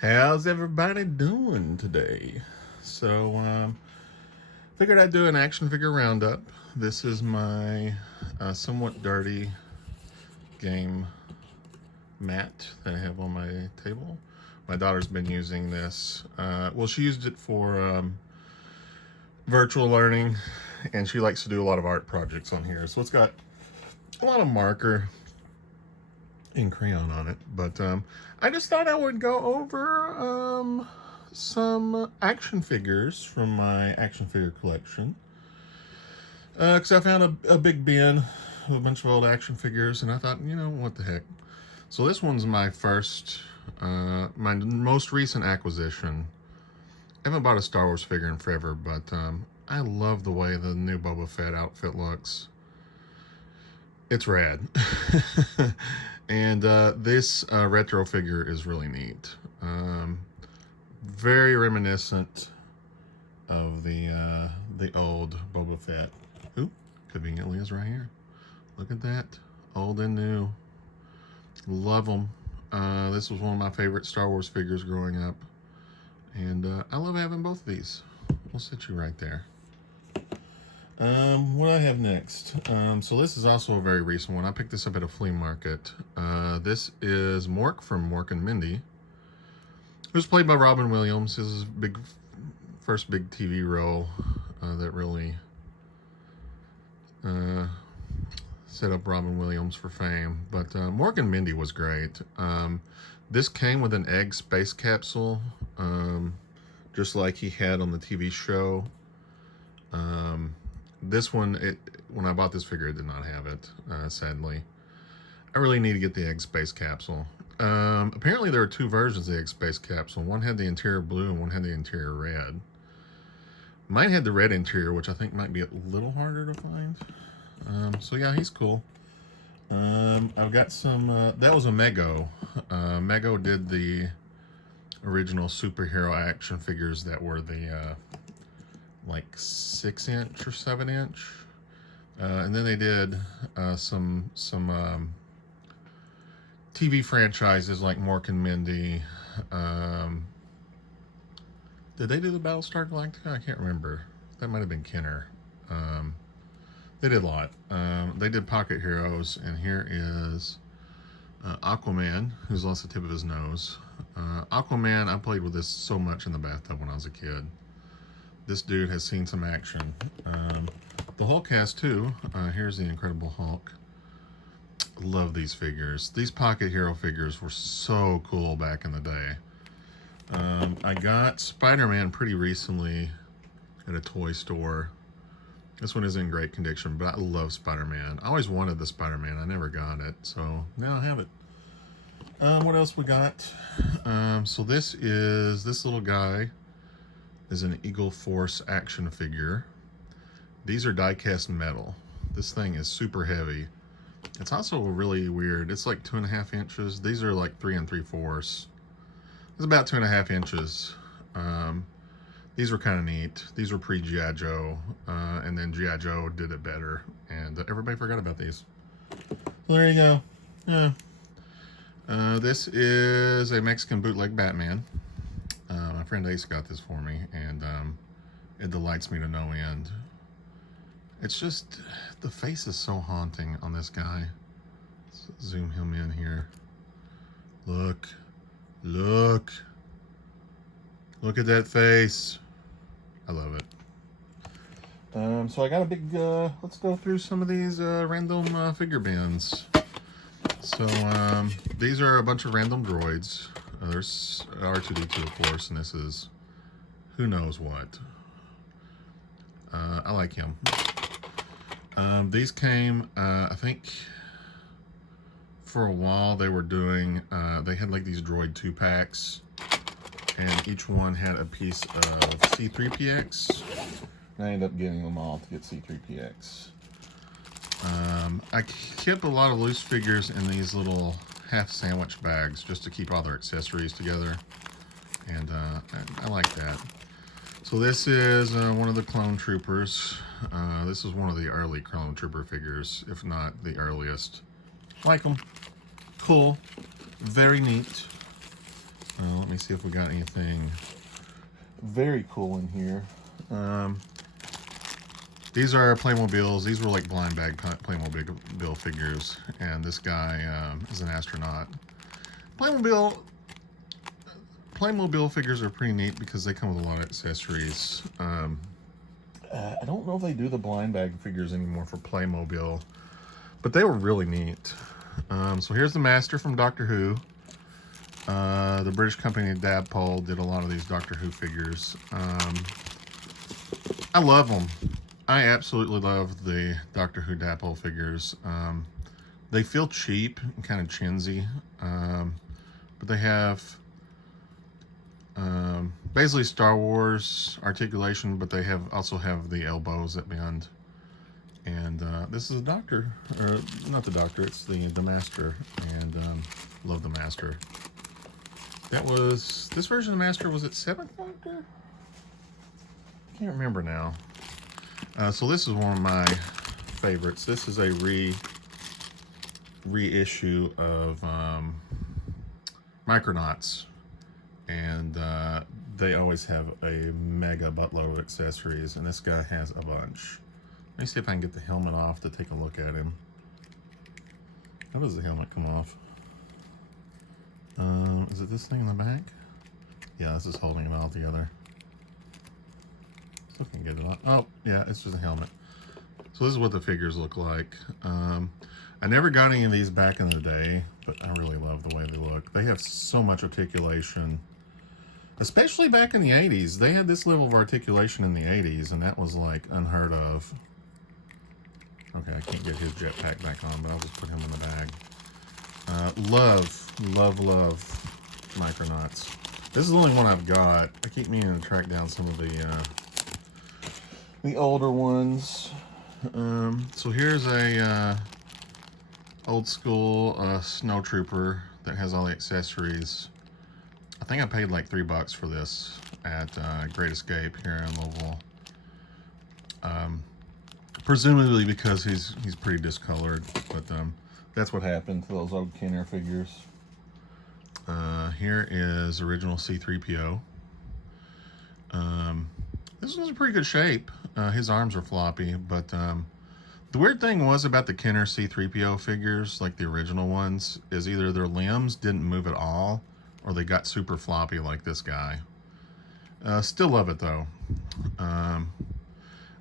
How's everybody doing today? So, figured I'd do an action figure roundup. This is my somewhat dirty game mat that I have on my table. My daughter's been using this. Well, she used it for virtual learning, and she likes to do a lot of art projects on here. So it's got a lot of marker and crayon on it, but I just thought I would go over some action figures from my action figure collection, because I found a big bin with a bunch of old action figures, and I thought, you know, what the heck. So this one's my my most recent acquisition. I haven't bought a Star Wars figure in forever, but I love the way the new Boba Fett outfit looks. It's rad. And this retro figure is really neat. Very reminiscent of the old Boba Fett, who conveniently is right here. Look at that, old and new. Love them. This was one of my favorite Star Wars figures growing up, and I love having both of these. We'll set you right there. What do I have next? So this is also a very recent one. I picked this up at a flea market. This is Mork from Work and Mindy. It was played by Robin Williams. This is first big TV role that really set up Robin Williams for fame. But Mork and Mindy was great. This came with an egg space capsule, just like he had on the TV show. This one, when I bought this figure, it did not have it, sadly. I really need to get the egg space capsule. Apparently there are two versions of the egg space capsule. One had the interior blue and one had the interior red. Mine had the red interior, which I think might be a little harder to find. So yeah, he's cool. I've got some, that was a Mego. Mego did the original superhero action figures that were the like 6-inch or 7-inch, and then they did some TV franchises like Mork and Mindy. Did they do the Battlestar Galactica? I can't remember. That might have been Kenner. They did a lot. They did Pocket Heroes, and here is Aquaman, who's lost the tip of his nose. Aquaman, I played with this so much in the bathtub when I was a kid. This dude has seen some action. The Hulk has too. Here's the Incredible Hulk. Love these figures. These Pocket Hero figures were so cool back in the day. I got Spiderman pretty recently at a toy store. This one is in great condition, but I love Spider-Man. I always wanted the Spider-Man. I never got it, so now I have it. What else we got? So this little guy is an Eagle Force action figure. These are die-cast metal. This thing is super heavy. It's also really weird. It's like 2.5 inches. These are like 3 3/4. It's about 2.5 inches. These were kind of neat. These were pre-G.I. Joe, and then G.I. Joe did it better, and everybody forgot about these. So there you go. Yeah. This is a Mexican bootleg Batman. My friend Ace got this for me, and it delights me to no end. It's just, the face is so haunting on this guy. Let's zoom him in here. Look. Look at that face. I love it. So I got a big, let's go through some of these random figure bins. So these are a bunch of random droids. There's R2-D2, of course, and this is who knows what. I like him. These came, I think, for a while they were doing, they had like these droid 2-packs, and each one had a piece of C-3PX. I ended up getting them all to get C-3PX. I kept a lot of loose figures in these little half sandwich bags just to keep all their accessories together, and I like that. So this is one of the clone troopers. This is one of the early clone trooper figures, if not the earliest. Like them. Cool. Very neat. Let me see if we got anything very cool in here. These are Playmobiles. These were like blind bag Playmobil figures, and this guy is an astronaut. Playmobil figures are pretty neat because they come with a lot of accessories. I don't know if they do the blind bag figures anymore for Playmobil, but they were really neat. So here's the Master from Doctor Who. The British company Dapol did a lot of these Doctor Who figures. I love them. I absolutely love the Doctor Who Dapol figures. They feel cheap and kind of chintzy, but they have basically Star Wars articulation, but they also have the elbows that bend. And this is the Doctor, or not the Doctor, it's the Master, and love the Master. That was, this version of the Master, was it 7th Doctor? I can't remember now. So this is one of my favorites. This is a reissue of Micronauts, and they always have a mega buttload of accessories, and this guy has a bunch. Let me see if I can get the helmet off to take a look at him. How does the helmet come off? Is it this thing in the back? Yeah, this is holding it all together. So I can get it on. Oh, yeah, it's just a helmet. So this is what the figures look like. I never got any of these back in the day, but I really love the way they look. They have so much articulation, especially back in the 80s. They had this level of articulation in the 80s, and that was like unheard of. Okay, I can't get his jetpack back on, but I'll just put him in the bag. Love Micronauts. This is the only one I've got. I keep meaning to track down some of the older ones. So here's a old school snow trooper that has all the accessories. I think I paid like $3 for this at Great Escape here in Louisville. Presumably because he's pretty discolored, but that's what happened to those old Kenner figures. Here is original C-3PO. This one's in pretty good shape. His arms are floppy, but the weird thing was about the Kenner C-3PO figures, like the original ones, is either their limbs didn't move at all, or they got super floppy like this guy. Still love it though.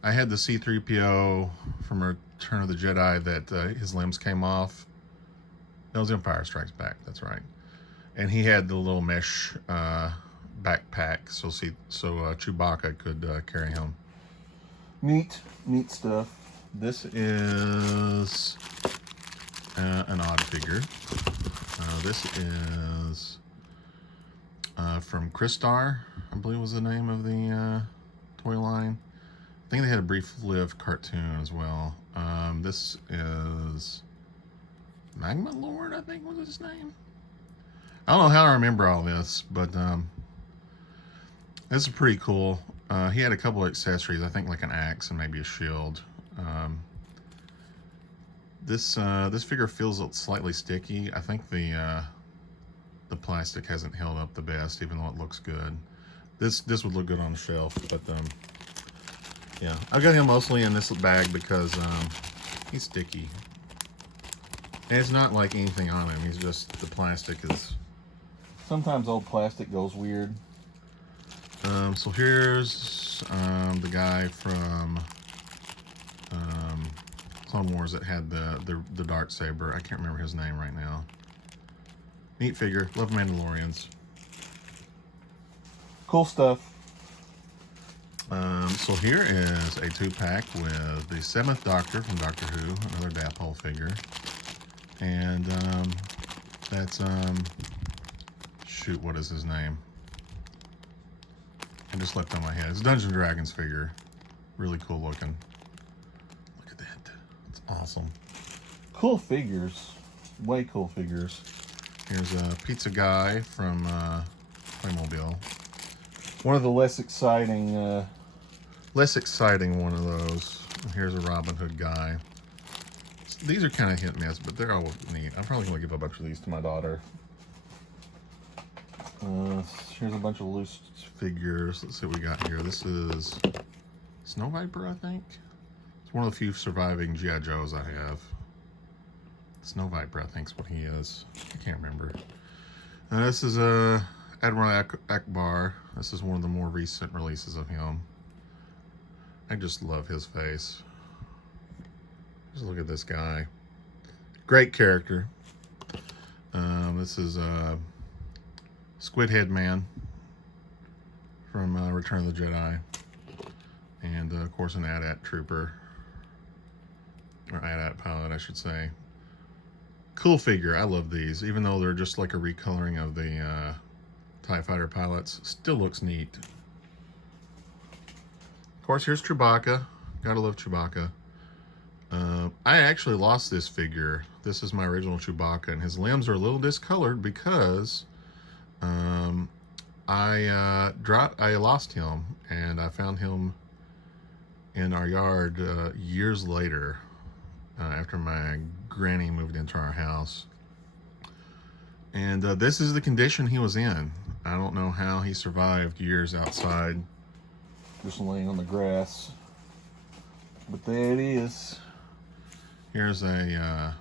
I had the C-3PO from Return of the Jedi that his limbs came off. That was Empire Strikes Back, that's right. And he had the little mesh backpack, so Chewbacca could carry him. Neat stuff. This is an odd figure. This is from Crystar, I believe was the name of the toy line. I think they had a brief-lived cartoon as well. This is Magma Lord, I think was his name. I don't know how I remember all this, but this is pretty cool. He had a couple of accessories, I think like an axe and maybe a shield. This figure feels slightly sticky. I think the plastic hasn't held up the best, even though it looks good. This would look good on the shelf, but yeah, I've got him mostly in this bag because he's sticky. And it's not like anything on him. He's just, the plastic is, sometimes old plastic goes weird. So here's the guy from Clone Wars that had the Darksaber. I can't remember his name right now. Neat figure. Love Mandalorians. Cool stuff. So here is a 2-pack with the 7th Doctor from Doctor Who, another Dapol figure. And that's, shoot, what is his name? I just left on my head. It's a Dungeons & Dragons figure. Really cool looking. Look at that. It's awesome. Cool figures. Way cool figures. Here's a pizza guy from Playmobil. One of the less exciting one of those. Here's a Robin Hood guy. These are kind of hit and miss, but they're all neat. I'm probably going to give a bunch of these to my daughter. Here's a bunch of loose figures. Let's see what we got here. This is Snow Viper, I think. It's one of the few surviving G.I. Joes I have. Snow Viper, I think is what he is. I can't remember. This is Admiral Akbar. This is one of the more recent releases of him. I just love his face. Just look at this guy. Great character. This is Squid Head Man from Return of the Jedi. And of course an AT-AT trooper. Or AT-AT pilot, I should say. Cool figure. I love these. Even though they're just like a recoloring of the TIE Fighter pilots. Still looks neat. Of course, here's Chewbacca. Gotta love Chewbacca. I actually lost this figure. This is my original Chewbacca, and his limbs are a little discolored because I lost him, and I found him in our yard years later after my granny moved into our house. And this is the condition he was in. I don't know how he survived years outside, just laying on the grass. But there it is. Here's a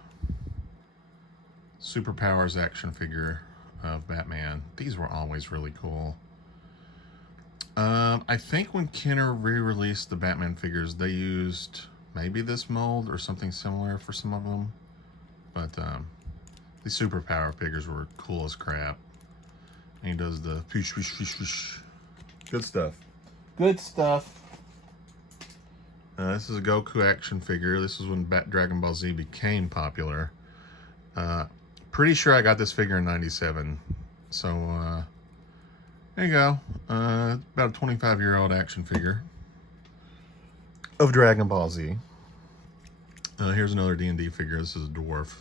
Superpowers action figure of Batman. These were always really cool. I think when Kenner re-released the Batman figures, they used maybe this mold or something similar for some of them. But these Superpower figures were cool as crap. And he does the poosh, poosh, poosh, poosh. Good stuff. Good stuff. This is a Goku action figure. This is when Dragon Ball Z became popular. Pretty sure I got this figure in '97. So, there you go. About a 25-year-old action figure of Dragon Ball Z. Here's another D&D figure. This is a Dwarf.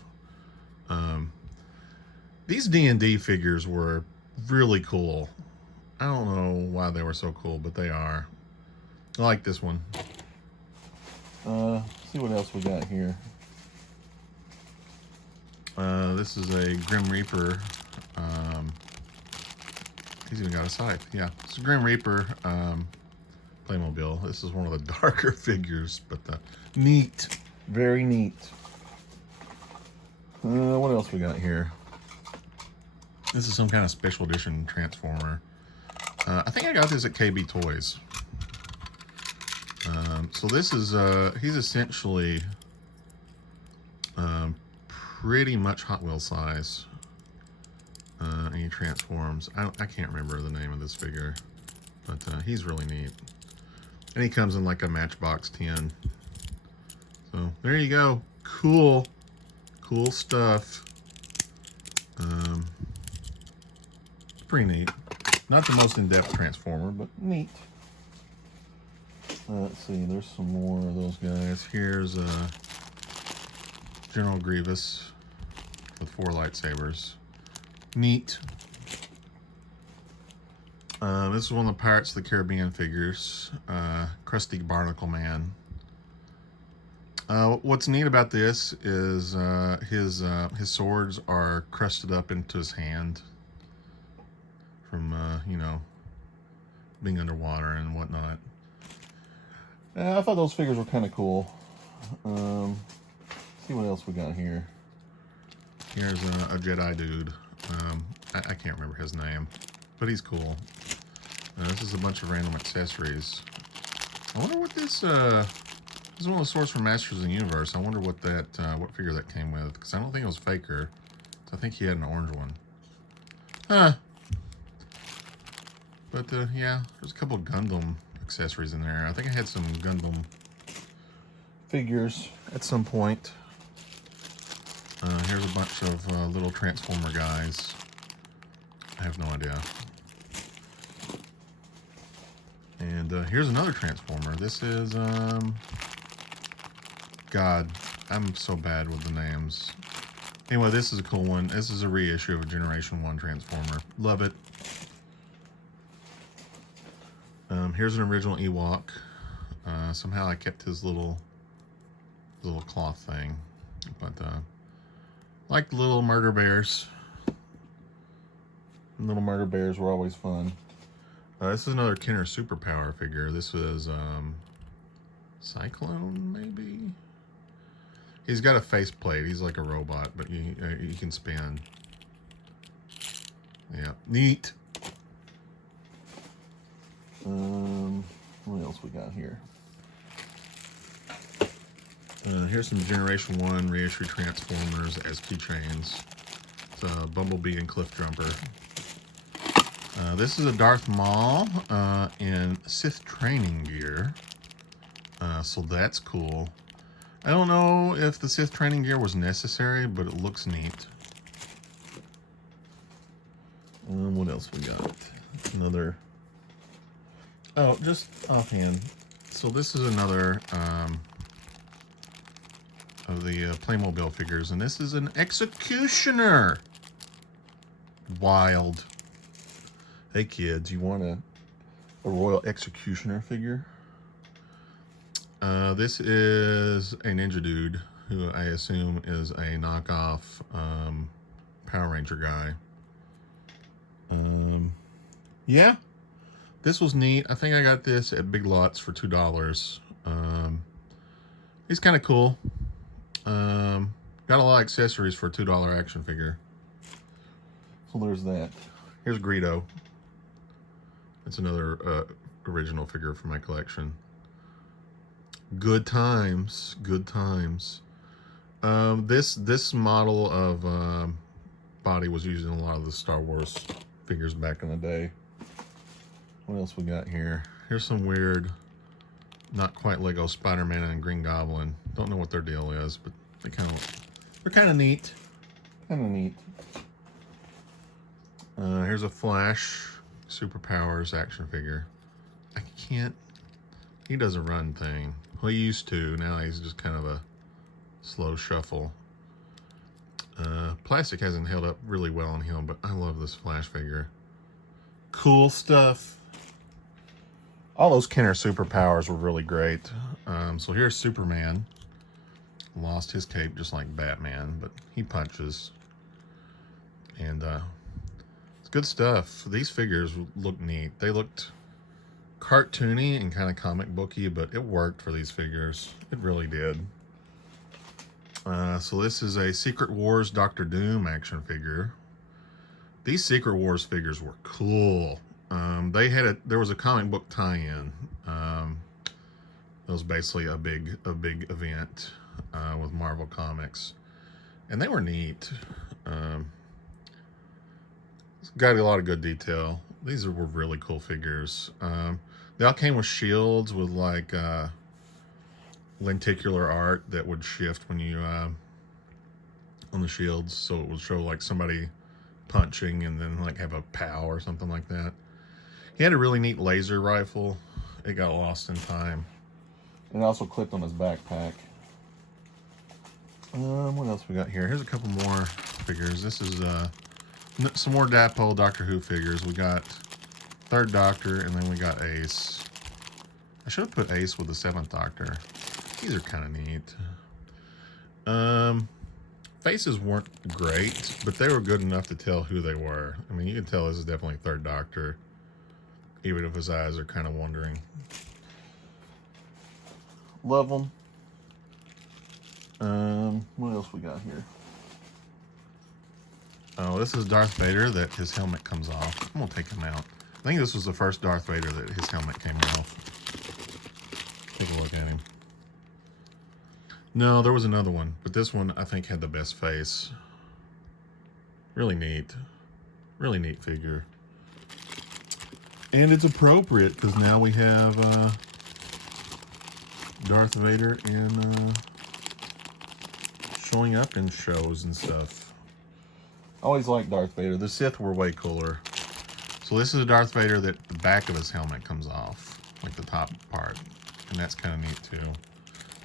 These D&D figures were really cool. I don't know why they were so cool, but they are. I like this one. See what else we got here. This is a Grim Reaper. He's even got a scythe. Yeah, it's a Grim Reaper Playmobil. This is one of the darker figures, but neat. Very neat. What else we got here? This is some kind of special edition Transformer. I think I got this at KB Toys. So this is, he's essentially pretty much Hot Wheels size. And he transforms. I can't remember the name of this figure, but he's really neat. And he comes in like a Matchbox tin. So there you go. Cool. Cool stuff. It's pretty neat. Not the most in-depth Transformer, but neat. Let's see, there's some more of those guys. Here's General Grievous with 4 lightsabers. Neat. This is one of the Pirates of the Caribbean figures. Krusty Barnacle Man. What's neat about this is his swords are crusted up into his hand from you know, being underwater and whatnot. I thought those figures were kind of cool. See what else we got here. Here's a Jedi dude. I can't remember his name, but he's cool. This is a bunch of random accessories. I wonder what this is. One of the swords from Masters of the Universe. I wonder what that what figure that came with, because I don't think it was Faker. So I think he had an orange one. But yeah, there's a couple of Gundam accessories in there. I think I had some Gundam figures at some point. Here's a bunch of little Transformer guys. I have no idea. And here's another Transformer. This is God, I'm so bad with the names. Anyway, this is a cool one. This is a reissue of a Generation 1 Transformer. Love it. Here's an original Ewok. Somehow I kept his little cloth thing. But like the little murder bears. Little murder bears were always fun. This is another Kenner superpower figure. This is Cyclone, maybe? He's got a faceplate. He's like a robot, but he can spin. Yeah, neat. What else we got here? Here's some Generation 1 reissue Transformers as keychains. It's a Bumblebee and Cliff Jumper. This is a Darth Maul in Sith training gear. So that's cool. I don't know if the Sith training gear was necessary, but it looks neat. What else we got? Another... Oh, just offhand. So this is another of the Playmobil figures, and this is an Executioner. Wild. Hey kids, you want a Royal Executioner figure? This is a Ninja Dude, who I assume is a knockoff Power Ranger guy. Yeah, this was neat. I think I got this at Big Lots for $2. He's kind of cool. Got a lot of accessories for a $2 action figure. So there's that. Here's Greedo. That's another original figure from my collection. Good times, good times. This model of body was used in a lot of the Star Wars figures back in the day. What else we got here? Here's some weird, not quite Lego Spiderman and Green Goblin. Don't know what their deal is, but they're kind of neat. Kind of neat. Here's a Flash Superpowers action figure. I can't. He doesn't run thing. Well, he used to. Now he's just kind of a slow shuffle. Plastic hasn't held up really well on him, but I love this Flash figure. Cool stuff. All those Kenner superpowers were really great. So here's Superman. Lost his cape just like Batman, but he punches. And it's good stuff. These figures look neat. They looked cartoony and kind of comic booky, but it worked for these figures. It really did. So this is a Secret Wars Doctor Doom action figure. These Secret Wars figures were cool. There was a comic book tie-in. It was basically a big event with Marvel Comics, and they were neat. Got a lot of good detail. These were really cool figures. They all came with shields with like lenticular art that would shift when you on the shields, so it would show like somebody punching and then like have a pow or something like that. He had a really neat laser rifle. It got lost in time. It also clipped on his backpack. What else we got here? Here's a couple more figures. This is some more Dapo Doctor Who figures. We got Third Doctor, and then we got Ace. I should have put Ace with the 7th Doctor. These are kind of neat. Faces weren't great, but they were good enough to tell who they were. I mean, you can tell this is definitely Third Doctor, even if his eyes are kind of wandering. Love them. What else we got here? Oh, this is Darth Vader that his helmet comes off. I'm gonna take him out. I think this was the first Darth Vader that his helmet came off. Take a look at him. No, there was another one, but this one I think had the best face. Really neat. Really neat figure. And it's appropriate because now we have Darth Vader in showing up in shows and stuff. I always liked Darth Vader. The Sith were way cooler. So this is a Darth Vader that the back of his helmet comes off, like the top part. And that's kind of neat too.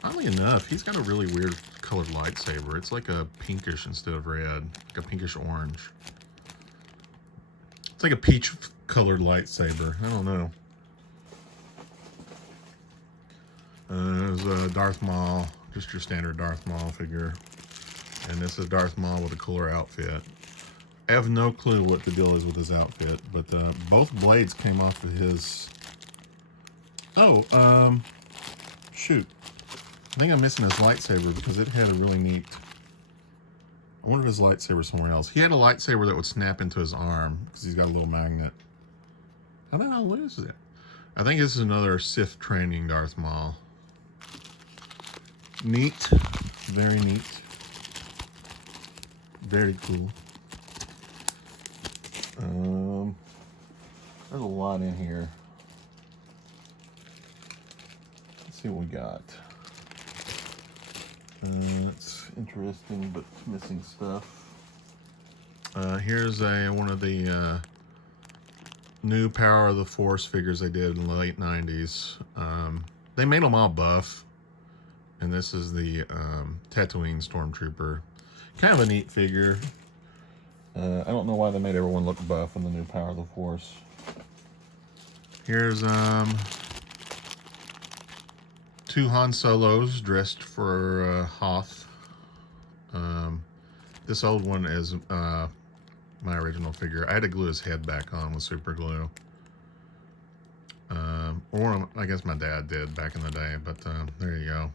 Oddly enough, he's got a really weird colored lightsaber. It's like a pinkish instead of red, like a pinkish orange. It's like a peach colored lightsaber. I don't know. There's Darth Maul, just your standard Darth Maul figure. And this is Darth Maul with a cooler outfit. I have no clue what the deal is with his outfit, but both blades came off of his... Oh, shoot. I think I'm missing his lightsaber because it had a really neat... I wonder if his lightsaber's somewhere else. He had a lightsaber that would snap into his arm because he's got a little magnet. How did I lose it? I think this is another Sith training Darth Maul. Neat. Very neat. Very cool. There's a lot in here. Let's see what we got. It's interesting, but missing stuff. Here's one of the new Power of the Force figures they did in the late 90s. They made them all buff. And this is the Tatooine Stormtrooper. Kind of a neat figure. I don't know why they made everyone look buff in the new Power of the Force. Here's 2 Han Solos dressed for Hoth. This old one is my original figure. I had to glue his head back on with super glue. Or I guess my dad did back in the day, but there you go.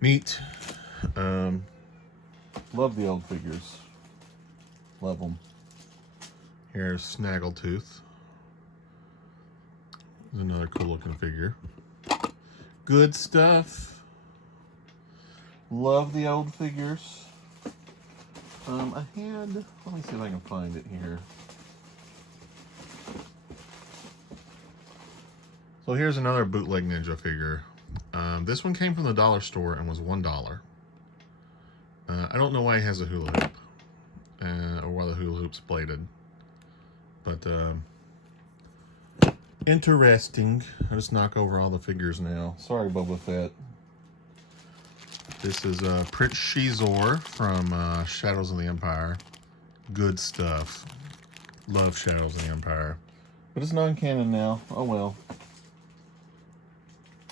Neat. Love the old figures. Love them. Here's Snaggletooth. There's another cool looking figure. Good stuff. Love the old figures. I had, let me see if I can find it here. So here's another bootleg Ninja figure. This one came from the dollar store and was $1. I don't know why he has a hula hoop, or why the hula hoop's bladed, but interesting. I'll just knock over all the figures now. Sorry, Boba Fett. This is Prince Shizor from Shadows of the Empire. Good stuff. Love Shadows of the Empire. But it's non-canon now. Oh well.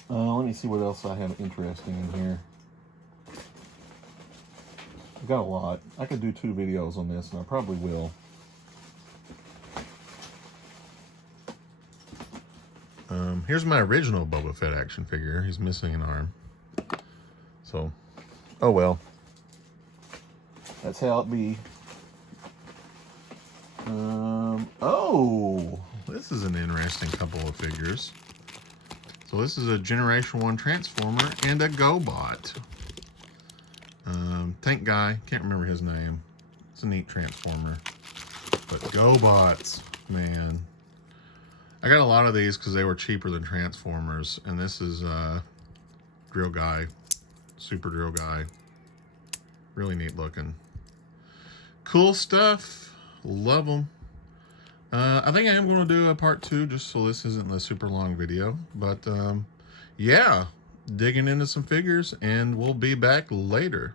Let me see what else I have interesting in here. I've got a lot. I could do 2 videos on this, and I probably will. Here's my original Boba Fett action figure. He's missing an arm. So, oh well. That's how it be. Oh, this is an interesting couple of figures. So this is a Generation 1 Transformer and a GoBot. Tank guy, can't remember his name. It's a neat Transformer. But GoBots, man. I got a lot of these because they were cheaper than Transformers. And this is Drill Guy, Super Drill Guy. Really neat looking. Cool stuff. Love them. I think I am going to do a part 2 just so this isn't a super long video. But yeah, digging into some figures, and we'll be back later.